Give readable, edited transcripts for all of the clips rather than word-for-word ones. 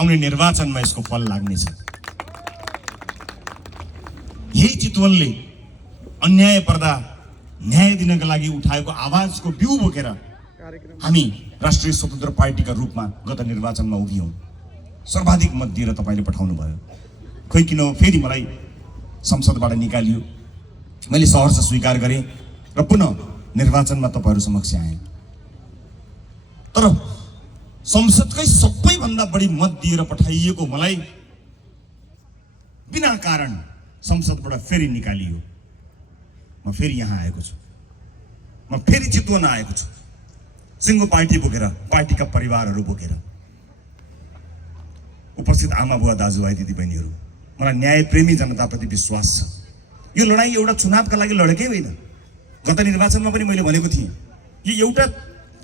आउने निर्वाचनमा यसको फल लाग्नेछ। यही चितवनले अन्याय पर्दा न्याय दिनका लागि उठाएको आवाजको बिउ बोकेर हामी राष्ट्रिय स्वतन्त्र पार्टीका रूपमा गत निर्वाचनमा उभियौं। सर्वाधिक मत दिएर तपाईले पठाउनु भयो। खोइ किन फेरि मलाई संसदबाट निकालियो। मैले सहर्ष स्वीकार गरेँ र पुनः निर्वाचनमा तपाईहरु समक्ष आएँ। तर संसदकै सबैभन्दा बढी मत दिएर पठाइएको मलाई बिना कारण संसदबाट फेरि निकालियो। म फेरि यहाँ आएको छु। म फेरि चितवन आएको छु। सिङ्गो पार्टी बोकेर, पार्टीका परिवारहरू बोकेर। उपस्थित आमा बुवा दाजुभाइ दिदीबहिनीहरू, मलाई न्यायप्रेमी जनताप्रति विश्वास छ। यो लडाई एउटा चुनावका लागि लडेकै होइन। गत निर्वाचनमा पनि मैले भनेको थिएँ, यो एउटा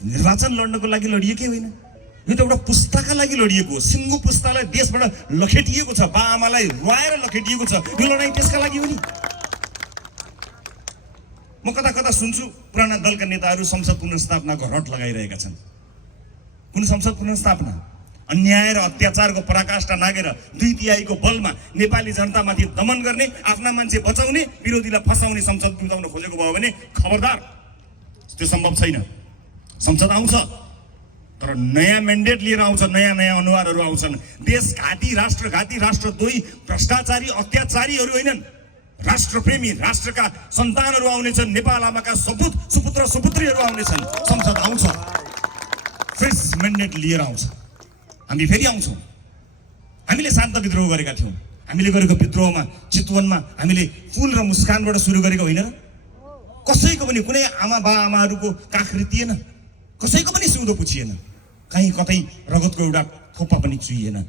निर्वाचन लड्नको लागि लडिएकै होइन। यो त एउटा पुस्ताका लागि लडिएको हो। सिङ्गो पुस्तालाई देशबाट लखेटिएको छ, बाआमालाई रुवाएर लखेटिएको छ। यो लडाई त्यसका लागि हो नि। म कता कता सुन्छु पुराना दलका नेताहरू संसद पुनर्स्थापनाको रट लगाइरहेका छन्। कुन संसद पुनर्स्थापना? अन्याय र अत्याचारको पराकाष्ठा नागेर 2/3 बलमा नेपाली जनतामाथि दमन गर्ने, आफ्ना मान्छे बचाउने, विरोधीलाई फसाउने संसद बुझाउन खोजेको भयो भने खबरदार, त्यो सम्भव छैन। संसद आउँछ तर नयाँ म्यान्डेट लिएर आउँछ, नयाँ अनुहारहरू आउँछन्। देशघाती, राष्ट्रद्रोही, भ्रष्टाचारी, अत्याचारीहरू होइनन्। राष्ट्रप्रेमी, राष्ट्रका सन्तानहरू आउनेछन्। नेपाल आमाका सुपुत्र सुपुत्रीहरू आउनेछन्। संसद आउँछ, फ्रेस म्यान्डेट लिएर आउँछ। हामी फेरि आउँछौँ। हामीले शान्त विद्रोह गरेका थियौँ। हामीले गरेको विद्रोहमा चितवनमा हामीले फुल र मुस्कानबाट सुरु गरेको होइन। कसैको पनि कुनै आमा बाआमाहरूको काख रितिएन, कसैको पनि सिउँदो पुछिएन, कहीँ कतै रगतको एउटा थोपा पनि चुहिएन।